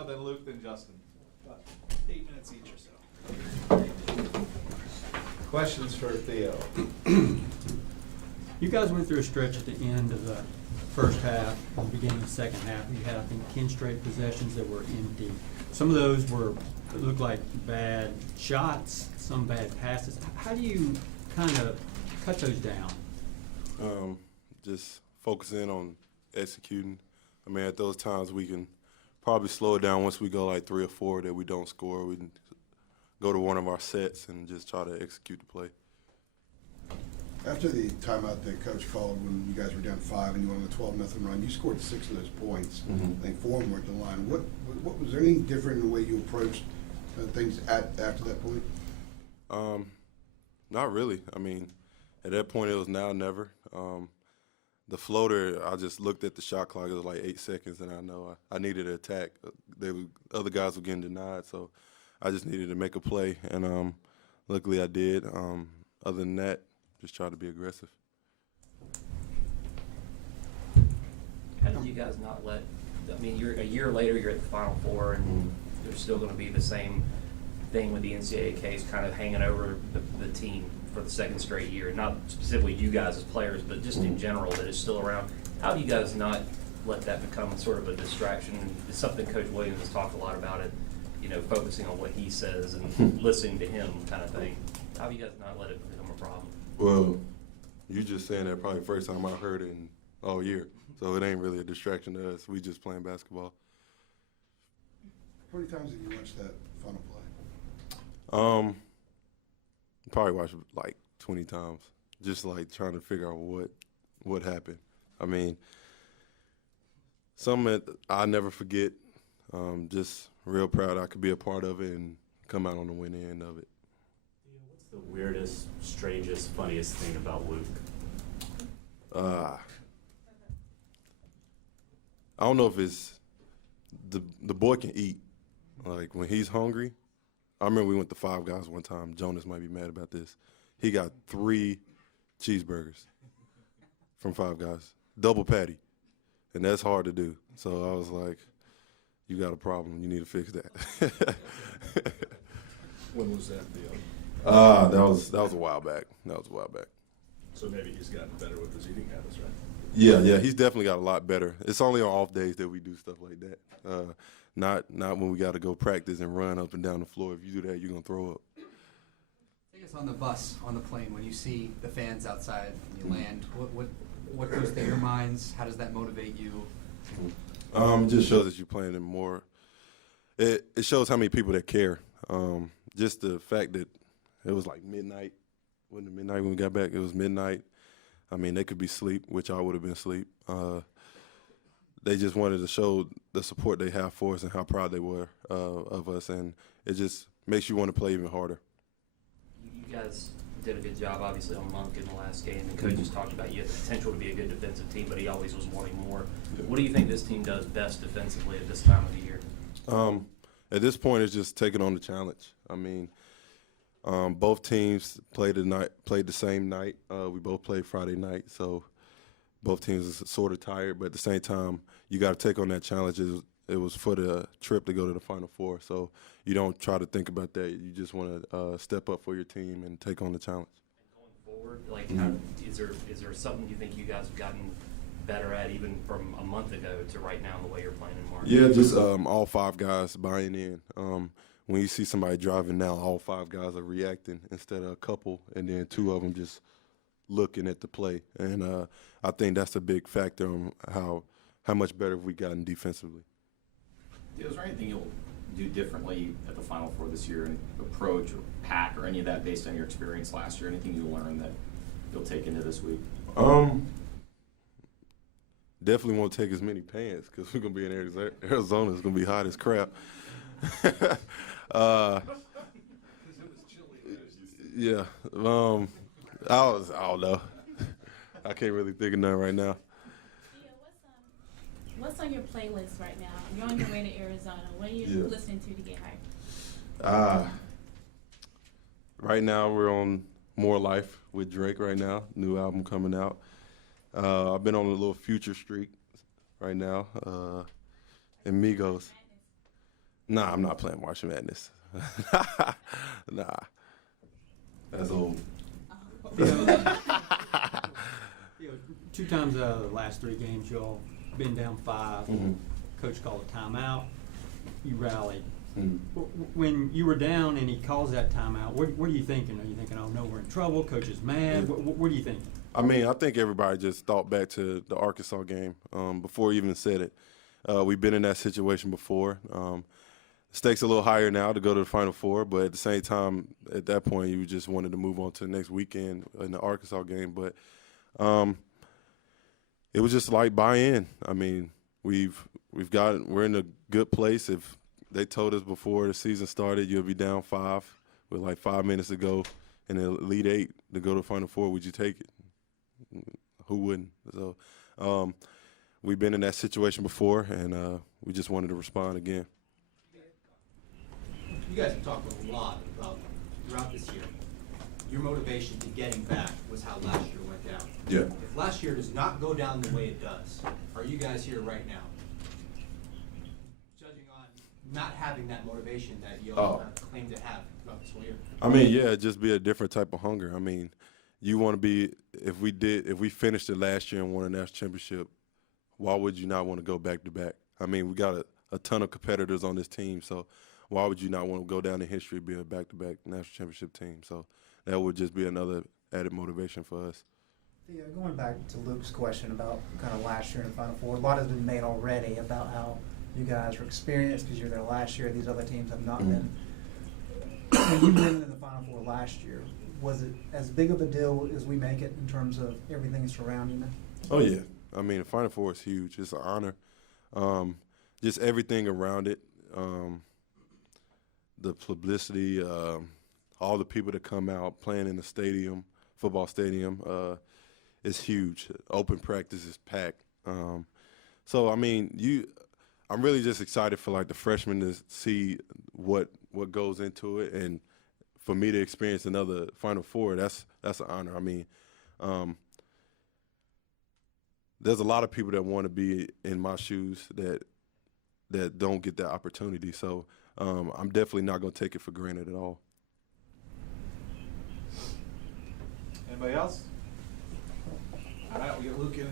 Theo, then Luke, then Justin. About 8 minutes each or so. Questions for Theo? You guys went through a stretch at the end of the first half and the beginning of the second half. You had, I think, 10 straight possessions that were empty. Some of those looked like bad shots, some bad passes. How do you kind of cut those down? Just focusing on executing. I mean, at those times we can probably slow it down once we go like 3 or 4 that we don't score. We can go to one of our sets and just try to execute the play. After the timeout that Coach called when you guys were down 5 and you went on the 12-0 run, you scored 6 of those points. Mm-hmm. I think 4 of them were at the line. What was there anything different in the way you approached things after that point? Not really. I mean, at that point it was now or never. The floater, I just looked at the shot clock. It was like 8 seconds, and I know I needed an attack. Other guys were getting denied, so I just needed to make a play, and luckily I did. Other than that, just try to be aggressive. How did you guys not let, I mean, you're a year later, you're at the Final Four, and there's still going to be the same thing with the NCAA case kind of hanging over the team for the second straight year, not specifically you guys as players, but just in general that is still around. How do you guys not let that become sort of a distraction? It's something Coach Williams has talked a lot about it, you know, focusing on what he says and listening to him kind of thing. How do you guys not let it become a problem? Well, you just saying that probably the first time I heard it in all year, so it ain't really a distraction to us. We just playing basketball. How many times did you watch that final play? Probably watched it like 20 times, just like trying to figure out what happened. I mean, something that I never forget. Just real proud I could be a part of it and come out on the winning end of it. What's the weirdest, strangest, funniest thing about Luke? I don't know if it's the boy can eat. Like when he's hungry. I remember we went to Five Guys one time. Jonas might be mad about this. He got 3 cheeseburgers from Five Guys, double patty, and that's hard to do. So I was like, you got a problem. You need to fix that. When was that, Theo? That was a while back. So maybe he's gotten better with his eating habits, right? Yeah, he's definitely got a lot better. It's only on off days that we do stuff like that. Not when we got to go practice and run up and down the floor. If you do that, you're going to throw up. Take us on the bus, on the plane, when you see the fans outside and you land, what goes through your minds? How does that motivate you? It just shows that you're playing in more. It shows how many people that care. Just the fact that it was like midnight. Wasn't it midnight when we got back? It was midnight. I mean, they could be asleep, which I would have been asleep. They just wanted to show the support they have for us and how proud they were of us, and it just makes you want to play even harder. You guys did a good job, obviously, on Monk in the last game, and Coach just talked about you had the potential to be a good defensive team, but he always was wanting more. Yeah. What do you think this team does best defensively at this time of the year? At this point, it's just taking on the challenge. I mean, both teams played the same night. We both played Friday night, so both teams are sort of tired. But at the same time, you got to take on that challenge. It was for the trip to go to the Final Four, so you don't try to think about that. You just want to step up for your team and take on the challenge. Going forward, like, how, is there something you think you guys have gotten better at, even from a month ago to right now, in the way you're playing in March? Yeah, just all 5 guys buying in. When you see somebody driving now, all 5 guys are reacting instead of a couple, and then 2 of them just looking at the play. And I think that's a big factor on how much better we've gotten defensively. Is there anything you'll do differently at the Final Four this year, an approach or pack or any of that based on your experience last year? Anything you learned that you'll take into this week? Definitely won't take as many pants because we're going to be in Arizona. It's going to be hot as crap. Yeah. I don't know. I can't really think of nothing right now. What's on your playlist right now? You're on your way to Arizona. What are you listening to get hyped? Right now we're on More Life with Drake right now. New album coming out. I've been on a little Future streak right now. And Migos. Nah, I'm not playing March Madness. Nah. That's old. Theo, 2 times out of the last 3 games, y'all been down 5. Mhm. Coach called a timeout. You rallied. Mhm. When you were down and he calls that timeout, what are you thinking? Are you thinking, oh no, we're in trouble, coach is mad? Yeah. What are you thinking? I mean, I think everybody just thought back to the Arkansas game before he even said it. We've been in that situation before. Stakes a little higher now to go to the Final Four, but at the same time, at that point, you just wanted to move on to the next weekend in the Arkansas game. But it was just like buy-in. I mean, we're in a good place. If they told us before the season started you'll be down 5 with like 5 minutes to go in the Elite 8 to go to the Final Four, would you take it? Who wouldn't? So we've been in that situation before, and we just wanted to respond again. You guys have talked a lot about throughout this year. Your motivation to getting back was how last year went down. Yeah. If last year does not go down the way it does, are you guys here right now? Judging on not having that motivation that you all have claimed to have throughout this whole year. I mean, yeah, it'd just be a different type of hunger. I mean, you want to be if we finished it last year and won a national championship, why would you not want to go back to back? I mean, we got a ton of competitors on this team, so why would you not want to go down in history, be a back-to-back national championship team? So that would just be another added motivation for us. Yeah, going back to Luke's question about kind of last year in the Final Four, a lot has been made already about how you guys were experienced because you were there last year. These other teams have not been. When you went in the Final Four last year, was it as big of a deal as we make it in terms of everything surrounding it? Oh, yeah. I mean, the Final Four is huge. It's an honor. Just everything around it. The publicity, all the people that come out playing in the stadium, football stadium, is huge. Open practice is packed. So I mean, I'm really just excited for like the freshmen to see what goes into it, and for me to experience another Final Four. That's an honor. I mean, there's a lot of people that want to be in my shoes that don't get that opportunity. So. I'm definitely not going to take it for granted at all. Anybody else? All right, we got Luke in.